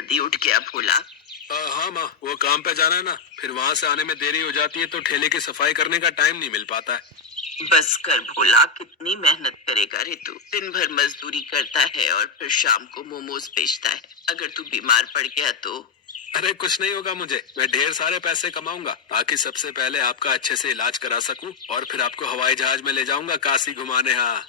जल्दी उठ गया भोला। हाँ माँ, वो काम पे जाना है ना, फिर वहां से आने में देरी हो जाती है तो ठेले की सफाई करने का टाइम नहीं मिल पाता है। बस कर भोला, कितनी मेहनत करेगा रे तू। दिन भर मजदूरी करता है और फिर शाम को मोमोज बेचता है। अगर तू बीमार पड़ गया तो? अरे कुछ नहीं होगा मुझे, मैं ढेर सारे पैसे कमाऊंगा ताकि सबसे पहले आपका अच्छे से इलाज करा सकूं और फिर आपको हवाई जहाज में ले जाऊंगा काशी घुमाने। हाँ।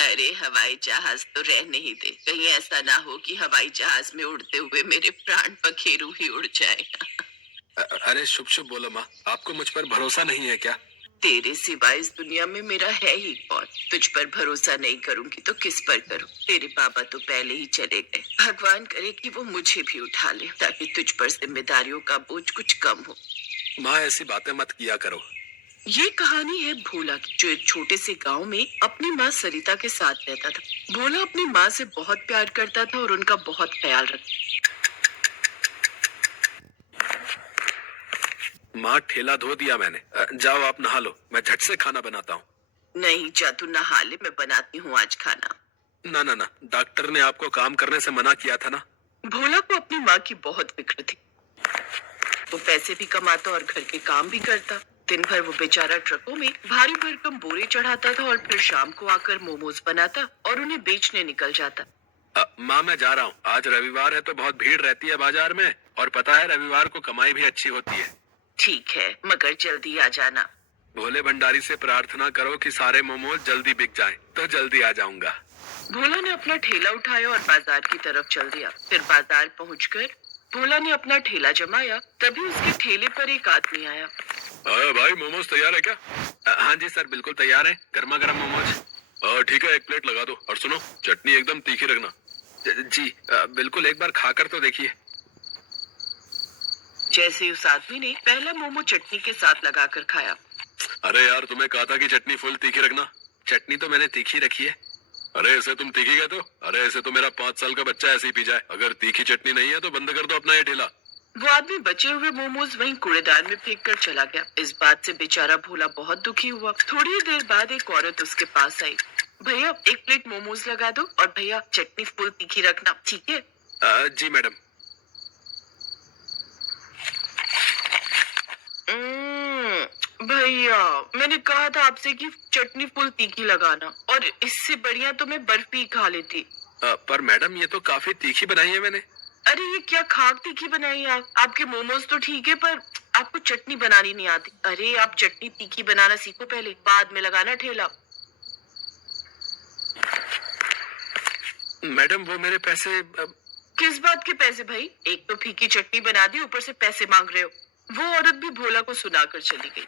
अरे हवाई जहाज तो रहने ही दे, कहीं ऐसा ना हो कि हवाई जहाज में उड़ते हुए मेरे प्राण पखेरु ही उड़ जाए। अरे शुभ शुभ बोलो माँ, आपको मुझ पर भरोसा नहीं है क्या? तेरे सिवाय इस दुनिया में मेरा है ही कौन? तुझ पर भरोसा नहीं करूंगी तो किस पर करूं? तेरे पापा तो पहले ही चले गए। भगवान करे कि वो मुझे भी उठा ले ताकि तुझ पर जिम्मेदारियों का बोझ कुछ कम हो। माँ ऐसी बातें मत किया करो। ये कहानी है भोला की, जो एक छोटे से गांव में अपनी माँ सरिता के साथ रहता था। भोला अपनी माँ से बहुत प्यार करता था और उनका बहुत ख्याल रखता। माँ ठेला धो दिया मैंने, जाओ आप नहा लो, मैं झट से खाना बनाता हूँ। नहीं जा, तू नहा ले, मैं बनाती हूँ आज खाना। ना ना ना, डॉक्टर ने आपको काम करने से मना किया था ना। भोला को अपनी माँ की बहुत फिक्र थी। वो पैसे भी कमाता और घर के काम भी करता। दिन भर वो बेचारा ट्रकों में भारी भरकम बोरे चढ़ाता था और फिर शाम को आकर मोमोज बनाता और उन्हें बेचने निकल जाता। माँ मैं जा रहा हूँ, आज रविवार है तो बहुत भीड़ रहती है बाजार में, और पता है रविवार को कमाई भी अच्छी होती है। ठीक है, मगर जल्दी आ जाना। भोले भंडारी से प्रार्थना करो कि सारे मोमोज जल्दी बिक जाएं, तो जल्दी आ जाऊंगा। भोला ने अपना ठेला उठाया और बाजार की तरफ चल दिया। फिर बाजार पहुंचकर भोला ने अपना ठेला जमाया, तभी उसके ठेले पर एक आदमी आया। भाई मोमोज तैयार है क्या? हाँ जी सर, बिल्कुल तैयार है, गर्मा गर्म मोमोज। ठीक है, एक प्लेट लगा दो, और सुनो चटनी एकदम तीखी रखना। जी बिल्कुल, एक बार खाकर तो देखिए। जैसे ही उस आदमी ने पहला मोमो चटनी के साथ लगाकर खाया। अरे यार, तुम्हें कहा था कि चटनी फुल तीखी रखना। चटनी तो मैंने तीखी रखी है। अरे ऐसे तुम तीखी कहते हो? अरे ऐसे तो मेरा 5 साल का बच्चा ऐसे ही पी जाए। अगर तीखी चटनी नहीं है तो बंद कर दो अपना ये ठेला। वो आदमी बचे हुए मोमोज वहीं कूड़ेदान में फेंक कर चला गया। इस बात से बेचारा भोला बहुत दुखी हुआ। थोड़ी ही देर बाद एक औरत उसके पास आई। भैया एक प्लेट मोमोज लगा दो, और भैया चटनी फुल तीखी रखना, ठीक है? जी मैडम। भैया मैंने कहा था आपसे कि चटनी फुल तीखी लगाना, और इससे बढ़िया तो मैं बर्फी खा लेती। पर मैडम ये तो काफी तीखी बनाई है मैंने। अरे ये क्या खाक तीखी बनाई है आपके मोमोज तो ठीक है, पर आपको चटनी बनानी नहीं आती। अरे आप चटनी तीखी बनाना सीखो पहले, बाद में लगाना ठेला। मैडम वो मेरे पैसे। किस बात के पैसे भाई? एक तो फीकी चटनी बना दी, ऊपर से पैसे मांग रहे हो। वो औरत भी भोला को सुनाकर चली गई।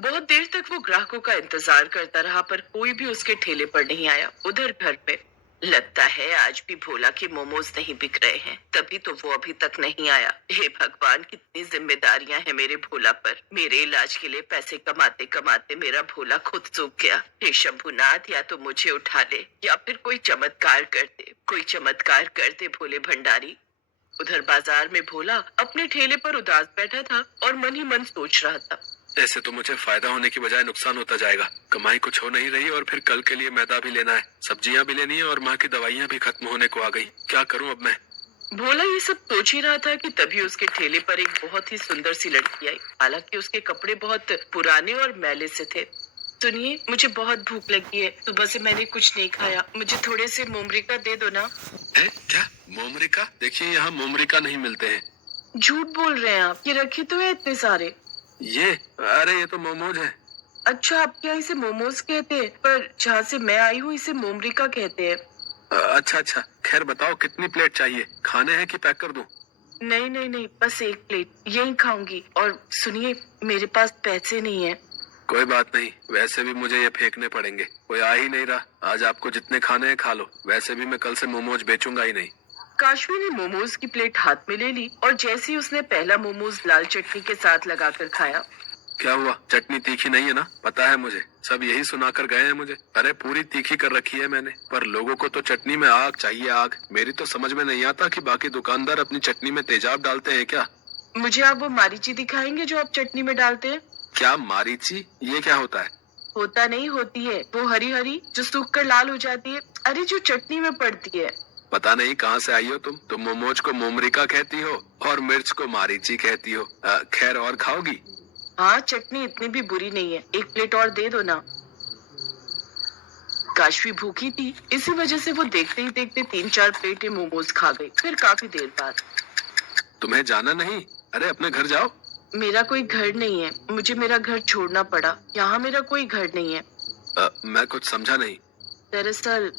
बहुत देर तक वो ग्राहकों का इंतजार करता रहा, पर कोई भी उसके ठेले पर नहीं आया। उधर घर पे लगता है आज भी भोला के मोमोज नहीं बिक रहे हैं, तभी तो वो अभी तक नहीं आया। हे भगवान, कितनी जिम्मेदारियां हैं मेरे भोला पर। मेरे इलाज के लिए पैसे कमाते कमाते मेरा भोला खुद सूख गया। हे शंभुनाथ, या तो मुझे उठा ले या फिर कोई चमत्कार कर दे, कोई चमत्कार कर दे भोले भंडारी। उधर बाजार में भोला अपने ठेले पर उदास बैठा था और मन ही मन सोच रहा था। ऐसे तो मुझे फायदा होने की बजाय नुकसान होता जाएगा। कमाई कुछ हो नहीं रही और फिर कल के लिए मैदा भी लेना है, सब्जियां भी लेनी है और माँ की दवाइयां भी खत्म होने को आ गई। क्या करूं अब मैं? भोला ये सब सोच ही रहा था कि तभी उसके ठेले पर एक बहुत ही सुंदर सी लड़की आई। हालांकि उसके कपड़े बहुत पुराने और मैले से थे। सुनिए, मुझे बहुत भूख लगी है, सुबह से मैंने कुछ नहीं खाया, मुझे थोड़े से मोमरिका दे दो ना। है क्या? मोमरिका? देखिए यहाँ मोमरिका नहीं मिलते हैं। झूठ बोल रहे हैं आप, ये रखे तो है इतने सारे। अरे ये तो मोमोज है। अच्छा, आपके यहाँ इसे मोमोज कहते हैं, पर जहाँ से मैं आई हूँ इसे मोमरिका कहते हैं। अच्छा अच्छा, खैर बताओ कितनी प्लेट चाहिए, खाने हैं कि पैक कर दूं? नहीं नहीं नहीं, बस एक प्लेट यही खाऊंगी। और सुनिए, मेरे पास पैसे नहीं है। कोई बात नहीं, वैसे भी मुझे ये फेंकने पड़ेंगे, कोई आ ही नहीं रहा। आज आपको जितने खाने हैं खा लो, वैसे भी मैं कल से मोमोज बेचूंगा ही नहीं। काशवी ने मोमोज की प्लेट हाथ में ले ली और जैसे ही उसने पहला मोमोज लाल चटनी के साथ लगाकर खाया। क्या हुआ? चटनी तीखी नहीं है ना? पता है मुझे, सब यही सुनाकर गए हैं मुझे। अरे पूरी तीखी कर रखी है मैंने, पर लोगों को तो चटनी में आग चाहिए, आग। मेरी तो समझ में नहीं आता कि बाकी दुकानदार अपनी चटनी में तेजाब डालते हैं क्या। मुझे आप वो मारीची दिखाएंगे जो आप चटनी में डालते हैं? क्या मारीची? ये क्या होता है? होता नहीं, होती है वो हरी हरी जो सूख कर लाल हो जाती है। अरे जो चटनी में पड़ती है। पता नहीं कहाँ से आई हो तुम मोमोज को मोमरिका कहती हो और मिर्च को मारीची कहती हो। खैर, और खाओगी? हाँ, चटनी इतनी भी बुरी नहीं है, एक प्लेट और दे दो ना। काशवी भूखी थी, इसी वजह से वो देखते ही देखते 3-4 प्लेटें मोमोज खा गई। फिर काफी देर बाद, तुम्हें जाना नहीं? अरे अपने घर जाओ। मेरा कोई घर नहीं है, मुझे मेरा घर छोड़ना पड़ा। यहाँ मेरा कोई घर नहीं है। मैं कुछ समझा नहीं। दरअसल,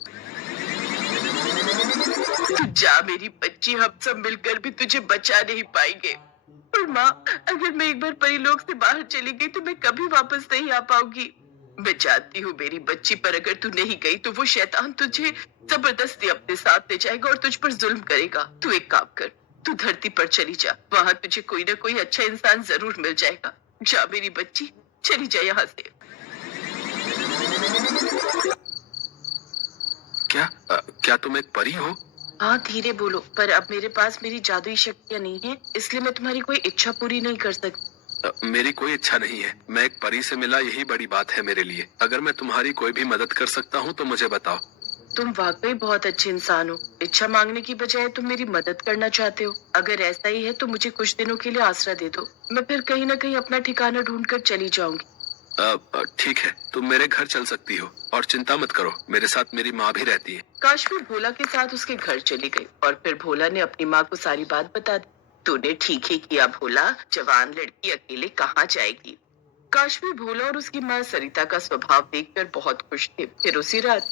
तू जा मेरी बच्ची, हम सब मिलकर भी तुझे बचा नहीं पाएंगे। और माँ, अगर मैं एक बार परीलोक से बाहर चली गई तो मैं कभी वापस नहीं आ पाऊंगी। मैं चाहती हूँ मेरी बच्ची, पर अगर तू नहीं गई तो वो शैतान तुझे जबरदस्ती अपने साथ ले जाएगा और तुझ पर जुल्म करेगा। तू एक काम कर, तू धरती पर चली जा, वहां तुझे कोई ना कोई अच्छा इंसान जरूर मिल जाएगा। जा मेरी बच्ची, चली जा यहाँ से। क्या तुम एक परी हो? हाँ, धीरे बोलो, पर अब मेरे पास मेरी जादुई शक्तियाँ नहीं है, इसलिए मैं तुम्हारी कोई इच्छा पूरी नहीं कर सकती। मेरी कोई इच्छा नहीं है। मैं एक परी से मिला, यही बड़ी बात है मेरे लिए। अगर मैं तुम्हारी कोई भी मदद कर सकता हूँ तो मुझे बताओ। तुम वाकई बहुत अच्छे इंसान हो। इच्छा मांगने की बजाय तुम मेरी मदद करना चाहते हो। अगर ऐसा ही है तो मुझे कुछ दिनों के लिए आसरा दे दो, मैं फिर कहीं ना कहीं अपना ठिकाना ढूंढकर चली जाऊंगी। ठीक है, तुम मेरे घर चल सकती हो और चिंता मत करो, मेरे साथ मेरी माँ भी रहती है। काशवी भोला के साथ उसके घर चली गई और फिर भोला ने अपनी माँ को सारी बात बता दी। तूने ठीक ही किया भोला, जवान लड़की अकेले कहाँ जाएगी। काशवी भोला और उसकी माँ सरिता का स्वभाव देखकर बहुत खुश थे। फिर उसी रात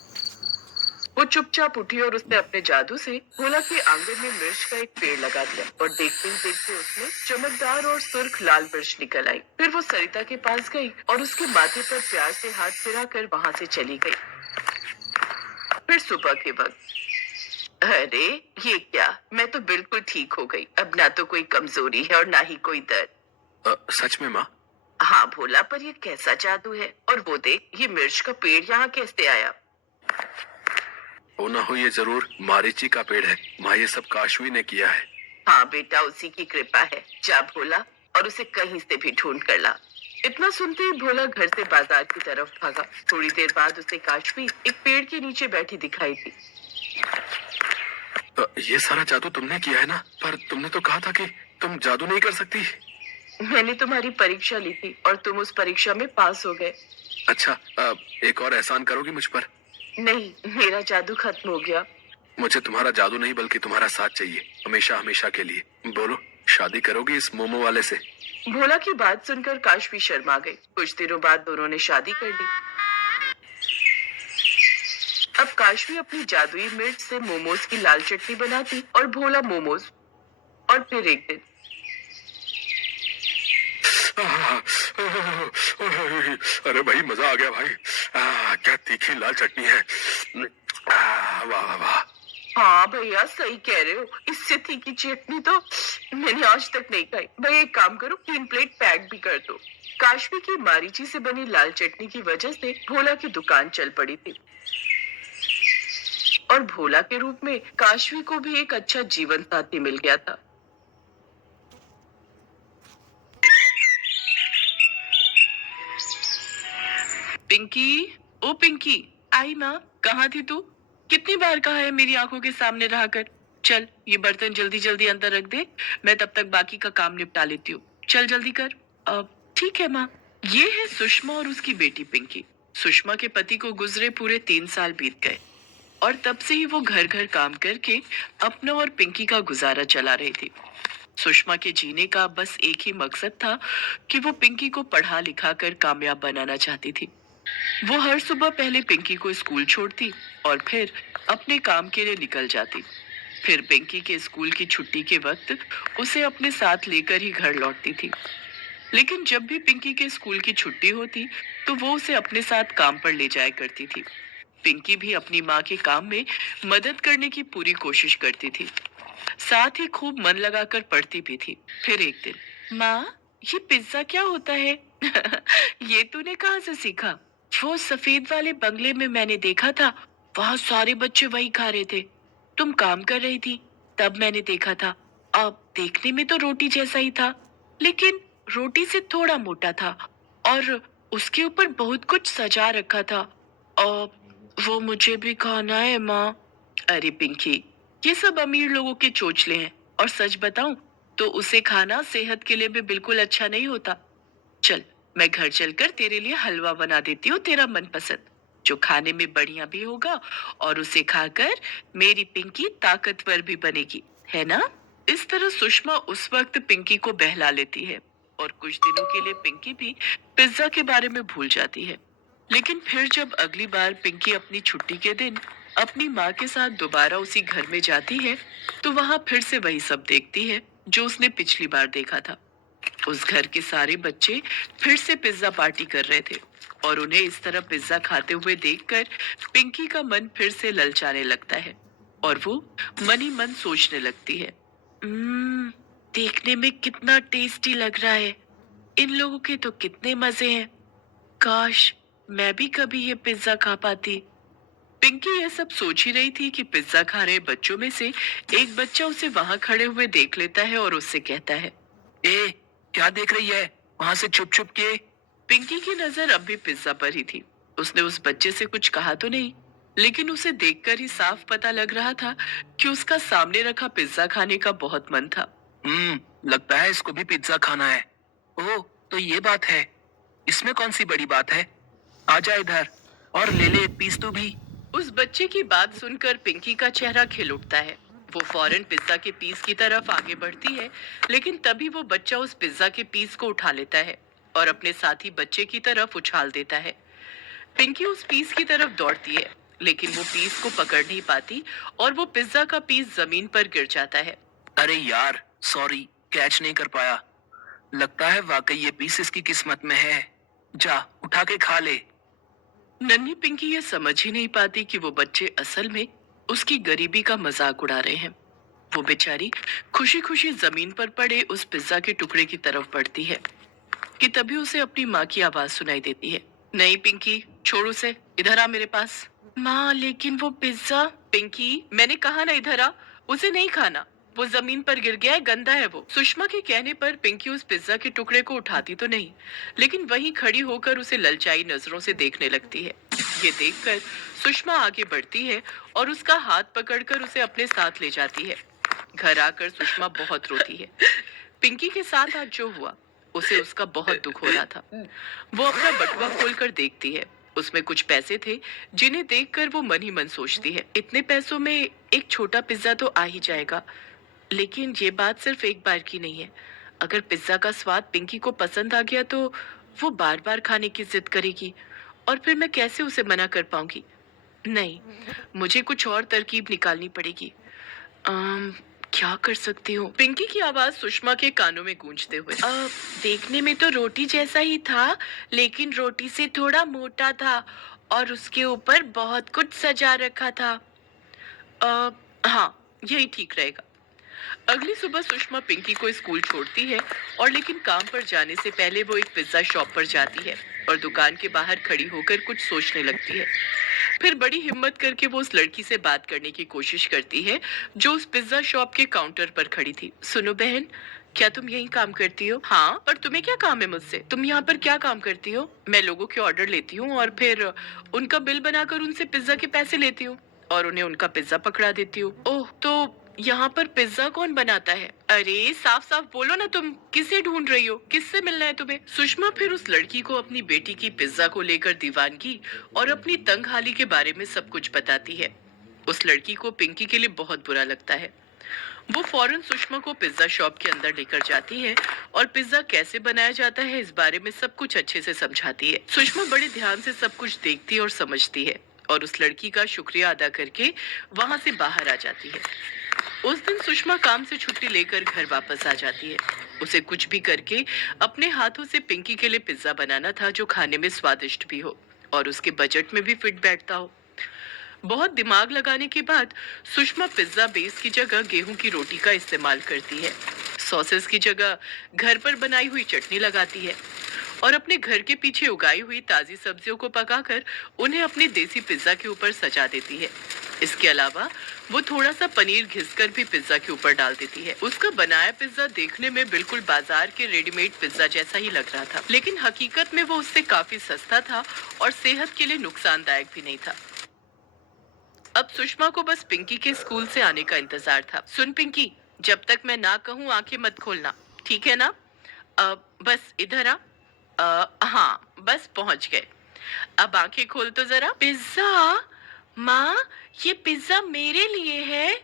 वो चुपचाप उठी और उसने अपने जादू से भोला के आंगन में मिर्च का एक पेड़ लगा दिया और देखते ही देखते उसमें चमकदार और सुर्ख लाल मिर्च निकल आई। फिर वो सरिता के पास गई और उसके माथे पर प्यार से हाथ फिराकर वहां से चली गई। फिर सुबह के वक्त, अरे ये क्या, मैं तो बिल्कुल ठीक हो गई। अब ना तो कोई कमजोरी है और ना ही कोई दर्द। सच में माँ? हाँ भोला, पर ये कैसा जादू है? और वो देख, ये मिर्च का पेड़ यहाँ कैसे आया? हो ना हो ये जरूर मारीची का पेड़ है। माँ, ये सब काशवी ने किया है। हाँ बेटा, उसी की कृपा है। जा भोला और उसे कहीं से भी ढूंढ कर ला। इतना सुनते ही भोला घर से बाजार की तरफ भागा। थोड़ी देर बाद उसे काशवी एक पेड़ के नीचे बैठी दिखाई दी। ये सारा जादू तुमने किया है ना? पर तुमने तो कहा था कि तुम जादू नहीं कर सकती। मैंने तुम्हारी परीक्षा ली थी और तुम उस परीक्षा में पास हो गए। अच्छा, एक और एहसान करोगी मुझ पर? नहीं, मेरा जादू खत्म हो गया। मुझे तुम्हारा जादू नहीं बल्कि तुम्हारा साथ चाहिए, हमेशा हमेशा के लिए। बोलो, शादी करोगी इस मोमो वाले से? भोला की बात सुनकर काशवी शर्मा गई। कुछ दिनों बाद दोनों ने शादी कर ली। अब काशवी अपनी जादुई मिर्च से मोमोज की लाल चटनी बनाती और भोला मोमोज। और फिर एक दिन, अरे भाई, मजा आ गया भाई। क्या तीखी लाल चटनी है। वाह वाह वाह। हाँ भैया, सही कह रहे हो, इससे तीखी चटनी तो मैंने आज तक नहीं खाई। भैया एक काम करो, 3 प्लेट पैक भी कर दो। काशवी की मारीची से बनी लाल चटनी की वजह से भोला की दुकान चल पड़ी थी और भोला के रूप में काशवी को भी एक अच्छा जीवन साथी मिल गया था। पिंकी, ओ पिंकी, आई ना, कहाँ थी तू? कितनी बार कहा है मेरी आंखों के सामने रहा कर। चल, ये बर्तन जल्दी जल्दी अंदर रख दे, मैं तब तक बाकी का काम निपटा लेती हूँ। चल जल्दी कर। ठीक है माँ। ये है सुषमा और उसकी बेटी पिंकी। सुषमा के पति को गुजरे पूरे 3 साल बीत गए और तब से ही वो घर घर काम करके अपना और पिंकी का गुजारा चला रही थी। सुषमा के जीने का बस एक ही मकसद था कि वो पिंकी को पढ़ा लिखा कर कामयाब बनाना चाहती थी। वो हर सुबह पहले पिंकी को स्कूल छोड़ती और फिर अपने काम के लिए निकल जाती। फिर पिंकी के स्कूल की छुट्टी के वक्त उसे अपने साथ लेकर ही घर लौटती थी। लेकिन जब भी पिंकी के स्कूल की छुट्टी होती तो वो उसे अपने साथ काम पर ले जाया करती थी। पिंकी भी अपनी माँ के काम में मदद करने की पूरी कोशिश करती थी, साथ ही खूब मन लगाकर पढ़ती भी थी। फिर एक दिन, माँ, ये पिज्जा क्या होता है? ये तूने कहाँ से सीखा? वो सफेद वाले बंगले में मैंने देखा था, वहाँ सारे बच्चे वही खा रहे थे। तुम काम कर रही थी, तब मैंने देखा था। अब देखने में तो रोटी जैसा ही था, लेकिन रोटी से थोड़ा मोटा था और उसके ऊपर बहुत कुछ सजा रखा था। और वो मुझे भी खाना है माँ। अरे पिंकी, ये सब अमीर लोगों के चोचले हैं, और सच बताऊं तो उसे खाना सेहत के लिए भी बिल्कुल अच्छा नहीं होता। चल, मैं घर चलकर तेरे लिए हलवा बना देती हूँ, तेरा मनपसंद, जो खाने में बढ़िया भी होगा, और उसे खाकर मेरी पिंकी ताकतवर भी बनेगी, है ना? इस तरह सुषमा उस वक्त पिंकी को बहला लेती है, और कुछ दिनों के लिए पिंकी भी पिज्जा के बारे में भूल जाती है। लेकिन फिर जब अगली बार पिंकी अपनी छुट्टी के दिन अपनी माँ के साथ दोबारा उसी घर में जाती है, तो वहां फिर से वही सब देखती है जो उसने पिछली बार देखा था। उस घर के सारे बच्चे फिर से पिज्जा पार्टी कर रहे थे, और उन्हें इस तरह पिज्जा खाते हुए देखकर पिंकी का मन फिर से ललचाने लगता है, और वो मन ही मन सोचने लगती है, "हम्म, देखने में कितना टेस्टी लग रहा है। इन लोगों के तो कितने मजे हैं। काश मैं भी कभी ये पिज्जा खा पाती।" पिंकी ये सब सोच ही रही थी कि पिज्जा खा रहे बच्चों में से एक बच्चा उसे वहां खड़े हुए देख लेता है और उससे कहता है, ए, क्या देख रही है वहां से छुप छुप के? पिंकी की नजर अब भी पिज्जा पर ही थी। उसने उस बच्चे से कुछ कहा तो नहीं, लेकिन उसे देखकर ही साफ पता लग रहा था कि उसका सामने रखा पिज्जा खाने का बहुत मन था। लगता है इसको भी पिज्जा खाना है। ओह, तो ये बात है। इसमें कौन सी बड़ी बात है? आजा इधर और ले ले एक पीस तू भी। उस बच्चे की बात सुनकर पिंकी का चेहरा खिल उठता है। वो फौरन पिज्जा के पीस की तरफ आगे बढ़ती है, लेकिन तभी वो बच्चा उस पिज्जा के पीस को उठा लेता है और अपने साथी बच्चे की तरफ उछाल देता है। पिंकी उस पीस की तरफ दौड़ती है, लेकिन वो पीस को पकड़ नहीं पाती, और वो पिज्जा का पीस जमीन पर गिर जाता है। अरे यार, सॉरी, कैच नहीं कर पाया। लगता है वाकई ये पीस इसकी किस्मत में है। जा उठा के खा ले। नन्ही पिंकी ये समझ ही नहीं पाती कि वो बच्चे असल में उसकी गरीबी का मजाक उड़ा रहे हैं। वो बेचारी खुशी खुशी जमीन पर पड़े उस पिज्जा के टुकड़े की तरफ बढ़ती है कि तभी उसे अपनी माँ की आवाज सुनाई देती है, नहीं पिंकी, छोड़ उसे, इधर आ मेरे पास। माँ, लेकिन वो पिज्जा। पिंकी, मैंने कहा ना इधर आ, उसे नहीं खाना, वो जमीन पर गिर गया है, गंदा है वो। सुषमा के कहने पर पिंकी उस पिज्जा के टुकड़े को उठाती तो नहीं, लेकिन वहीं खड़ी होकर उसे ललचाई नजरों से देखने लगती है। ये देखकर सुषमा आगे बढ़ती है और उसका हाथ पकड़कर उसे अपने साथ ले जाती है। घर आकर सुषमा बहुत रोती है। पिंकी के साथ आज जो हुआ, उसे उसका बहुत दुख हो रहा था। वो अपना बटुआ खोलकर देखती है। उसमें कुछ पैसे थे, जिन्हें देखकर वो मन ही मन सोचती है, इतने पैसों में एक छोटा पिज्जा तो आ ही जाएगा। लेकिन ये बात सिर्फ एक बार की नहीं है। अगर पिज्जा का स्वाद पिंकी को पसंद आ गया तो वो बार बार खाने की जिद करेगी, और फिर मैं कैसे उसे मना कर पाऊंगी? नहीं, मुझे कुछ और तरकीब निकालनी पड़ेगी। अम, क्या कर सकती हूँ? पिंकी की आवाज सुषमा के कानों में गूंजते हुए, देखने में तो रोटी जैसा ही था, लेकिन रोटी से थोड़ा मोटा था, और उसके ऊपर बहुत कुछ सजा रखा था। हाँ, यही ठीक रहेगा। अगली सुबह सुषमा पिंकी को स्कूल छोड़ती है, और लेकिन काम पर जाने से पहले वो एक पिज्जा शॉप पर जाती है और दुकान के बाहर खड़ी होकर कुछ सोचने लगती है। फिर बड़ी हिम्मत करके वो उस लड़की से बात करने की कोशिश करती है जो उस पिज्जा शॉप के काउंटर पर खड़ी थी। सुनो बहन, क्या तुम यही काम करती हो? हाँ, पर तुम्हें क्या काम है मुझसे? तुम यहाँ पर क्या काम करती हो? मैं लोगों के ऑर्डर लेती हूँ और फिर उनका बिल बनाकर उनसे पिज्जा के पैसे लेती हूँ, और उन्हें उनका पिज्जा पकड़ा देती हूँ। ओह, तो यहाँ पर पिज्जा कौन बनाता है? अरे साफ साफ बोलो ना, तुम किसे ढूंढ रही हो? किससे मिलना है तुम्हें? सुषमा फिर उस लड़की को अपनी बेटी की पिज्जा को लेकर दीवानगी और अपनी तंगहाली के बारे में सब कुछ बताती है। उस लड़की को पिंकी के लिए बहुत बुरा लगता है। वो फौरन सुषमा को पिज्जा शॉप के अंदर लेकर जाती है और पिज्जा कैसे बनाया जाता है इस बारे में सब कुछ अच्छे से समझाती है। सुषमा बड़े ध्यान से सब कुछ देखती और समझती है, और उस लड़की का शुक्रिया अदा करके वहां से बाहर आ जाती है। उस दिन सुषमा काम से छुट्टी लेकर घर वापस आ जाती है। उसे कुछ भी करके अपने हाथों से पिंकी के लिए पिज्जा बनाना था जो खाने में स्वादिष्ट भी हो और उसके बजट में भी फिट बैठता हो। बहुत दिमाग लगाने के बाद सुषमा पिज्जा बेस की जगह गेहूं की रोटी का इस्तेमाल करती है। सॉसेस की जगह घर पर बनाई हुई चटनी लगाती है, और अपने घर के पीछे उगाई हुई ताजी सब्जियों को पकाकर उन्हें अपने देसी पिज्जा के ऊपर सजा देती है। इसके अलावा वो थोड़ा सा पनीर घिसकर भी पिज्जा के ऊपर डाल देती है। उसका बनाया पिज्जा देखने में बिल्कुल बाजार के रेडीमेड पिज्जा जैसा ही लग रहा था, लेकिन हकीकत में वो उससे काफी सस्ता था और सेहत के लिए नुकसानदायक भी नहीं था। अब सुषमा को बस पिंकी के स्कूल से आने का इंतजार था। सुन पिंकी, जब तक मैं ना कहूँ आंखें मत खोलना, ठीक है ना? बस इधर आ। हाँ, बस पहुंच गए। अब आंखें खोल तो जरा। पिज्जा? माँ, ये पिज्जा मेरे लिए है।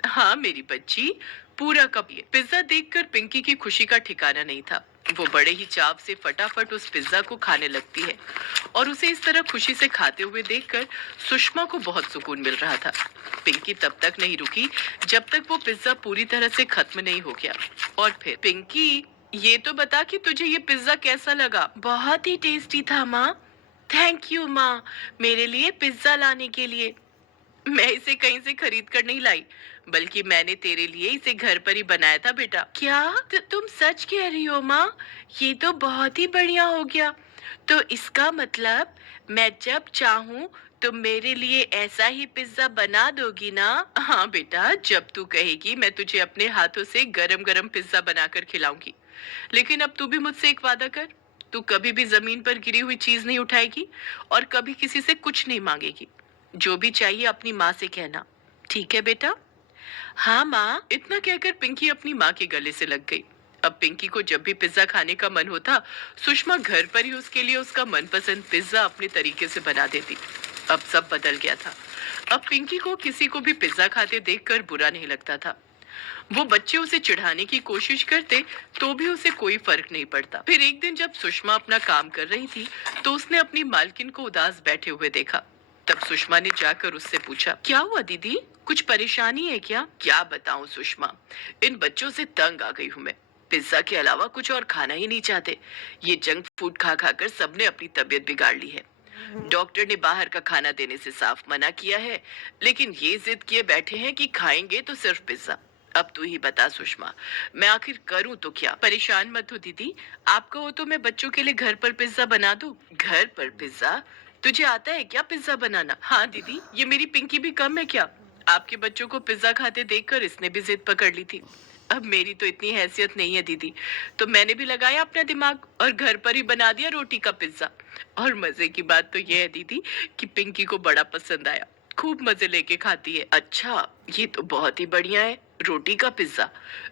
हाँ मेरी बच्ची, पूरा कप ये। पिज्जा देखकर पिंकी की खुशी का ठिकाना नहीं था। वो बड़े ही चाव से फटाफट उस पिज्जा को खाने लगती है और उसे इस तरह खुशी से खाते हुए देखकर सुषमा को बहुत सुकून मिल रहा था। पिंकी तब तक नहीं रुकी जब तक वो पिज्जा पूरी तरह से खत्म नहीं हो गया। और फिर, पिंकी, ये तो बता कि तुझे ये पिज्जा कैसा लगा? बहुत ही टेस्टी था माँ। थैंक यू माँ, मेरे लिए पिज्जा लाने के लिए। मैं इसे कहीं से खरीद कर नहीं लाई, बल्कि मैंने तेरे लिए इसे घर पर ही बनाया था बेटा। क्या? तुम सच कह रही हो माँ? ये तो बहुत ही बढ़िया हो गया। तो इसका मतलब मैं जब चाहूँ तुम मेरे लिए ऐसा ही पिज्जा बना दोगी ना? हाँ बेटा, जब तू कहेगी मैं तुझे अपने हाथों से गरम गरम पिज्जा बनाकर खिलाऊंगी। लेकिन अब तू भी मुझसे एक वादा कर, तू कभी भी जमीन पर गिरी हुई चीज नहीं उठाएगी और कभी किसी से कुछ नहीं मांगेगी। जो भी चाहिए अपनी माँ से कहना, ठीक है बेटा? हाँ माँ। इतना कहकर पिंकी अपनी माँ के गले से लग गई। अब पिंकी को जब भी पिज्जा खाने का मन होता, सुषमा घर पर ही उसके लिए उसका मनपसंद पिज्जा अपने तरीके से बना देती। अब सब बदल गया था। अब पिंकी को किसी को भी पिज्जा खाते देखकर बुरा नहीं लगता था। वो बच्चे उसे चिढ़ाने की कोशिश करते तो भी उसे कोई फर्क नहीं पड़ता। फिर एक दिन जब सुषमा अपना काम कर रही थी तो उसने अपनी मालकिन को उदास बैठे हुए देखा। तब सुषमा ने जाकर उससे पूछा, क्या हुआ दीदी, कुछ परेशानी है क्या? क्या बताऊं सुषमा, इन बच्चों से तंग आ गई हूँ मैं। पिज्जा के अलावा कुछ और खाना ही नहीं चाहते। ये जंक फूड खा खा कर सबने अपनी तबीयत बिगाड़ ली है। डॉक्टर ने बाहर का खाना देने से साफ मना किया है, लेकिन ये जिद किए बैठे हैं कि खाएंगे तो सिर्फ पिज्जा। अब तू ही बता सुषमा, मैं आखिर करूं तो क्या? परेशान मत हो दीदी, आपको हो तो मैं बच्चों के लिए घर पर पिज्जा बना दूं। घर पर पिज्जा? तुझे आता है क्या पिज्जा बनाना? हाँ दीदी, ये मेरी पिंकी भी कम है क्या? आपके बच्चों को पिज्जा खाते देखकर इसने भी जिद पकड़ ली थी। अब मेरी तो इतनी हैसियत नहीं है दीदी, तो मैंने भी लगाया अपना दिमाग और घर पर ही बना दिया रोटी का पिज्जा। और मजे की बात तो ये है दीदी कि पिंकी को बड़ा पसंद आया, खूब मजे लेके खाती है। अच्छा, ये तो बहुत ही बढ़िया है, रोटी का पिज्जा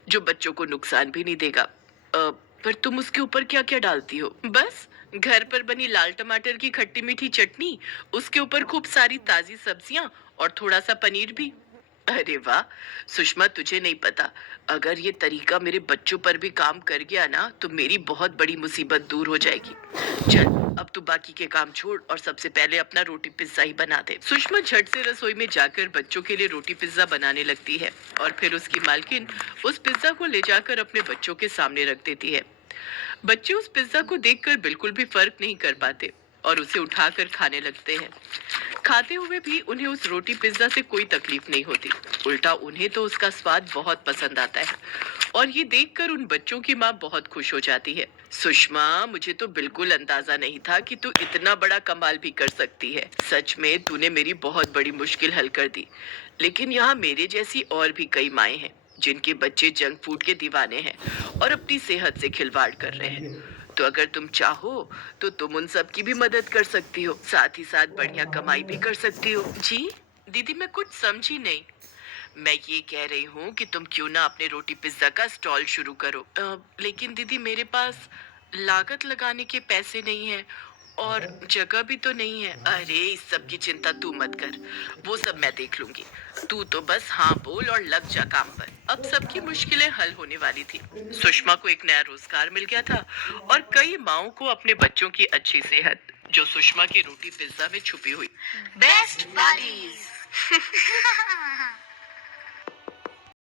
जो बच्चों को नुकसान भी नहीं देगा। पर तुम उसके ऊपर क्या क्या डालती हो? बस घर पर बनी लाल टमाटर की खट्टी मीठी चटनी, उसके ऊपर खूब सारी ताजी सब्जियां और थोड़ा सा पनीर भी। अरे वाह सुषमा, तुझे नहीं पता, अगर ये तरीका मेरे बच्चों पर भी काम कर गया ना तो मेरी बहुत बड़ी मुसीबत दूर हो जाएगी। चल अब तू बाकी के काम छोड़ और सबसे पहले अपना रोटी पिज्जा ही बना दे। सुषमा झट से रसोई में जाकर बच्चों के लिए रोटी पिज्जा बनाने लगती है और फिर उसकी मालकिन उस पिज्जा को ले जाकर अपने बच्चों के सामने रख देती है। बच्चे उस पिज्जा को देखकर बिल्कुल भी फर्क नहीं कर पाते और उसे उठाकर खाने लगते हैं। खाते हुए भी उन्हें उस रोटी पिज्जा से कोई तकलीफ नहीं होती, उल्टा उन्हें तो उसका स्वाद बहुत पसंद आता है और ये देखकर उन बच्चों की माँ बहुत खुश हो जाती है। सुषमा, मुझे तो बिल्कुल अंदाजा नहीं था कि तू इतना बड़ा कमाल भी कर सकती है। सच में तूने मेरी बहुत बड़ी मुश्किल हल कर दी। लेकिन यहाँ मेरे जैसी और भी कई माएं हैं जिनके बच्चे जंक फूड के दीवाने हैं और अपनी सेहत से खिलवाड़ कर रहे हैं। तो अगर तुम चाहो तो तुम उन सब की भी मदद कर सकती हो, साथ ही साथ बढ़िया कमाई भी कर सकती हो। जी दीदी, मैं कुछ समझी नहीं। मैं ये कह रही हूँ कि तुम क्यों ना अपने रोटी पिज्जा का स्टॉल शुरू करो। लेकिन दीदी मेरे पास लागत लगाने के पैसे नहीं है और जगह भी तो नहीं है। अरे इस सब की चिंता तू मत कर, वो सब मैं देख लूंगी। तू तो बस हाँ बोल और लग जा काम पर। अब सबकी मुश्किलें हल होने वाली थी। सुषमा को एक नया रोजगार मिल गया था और कई माओं को अपने बच्चों की अच्छी सेहत जो सुषमा की रोटी पिज्जा में छुपी हुई। Best buddies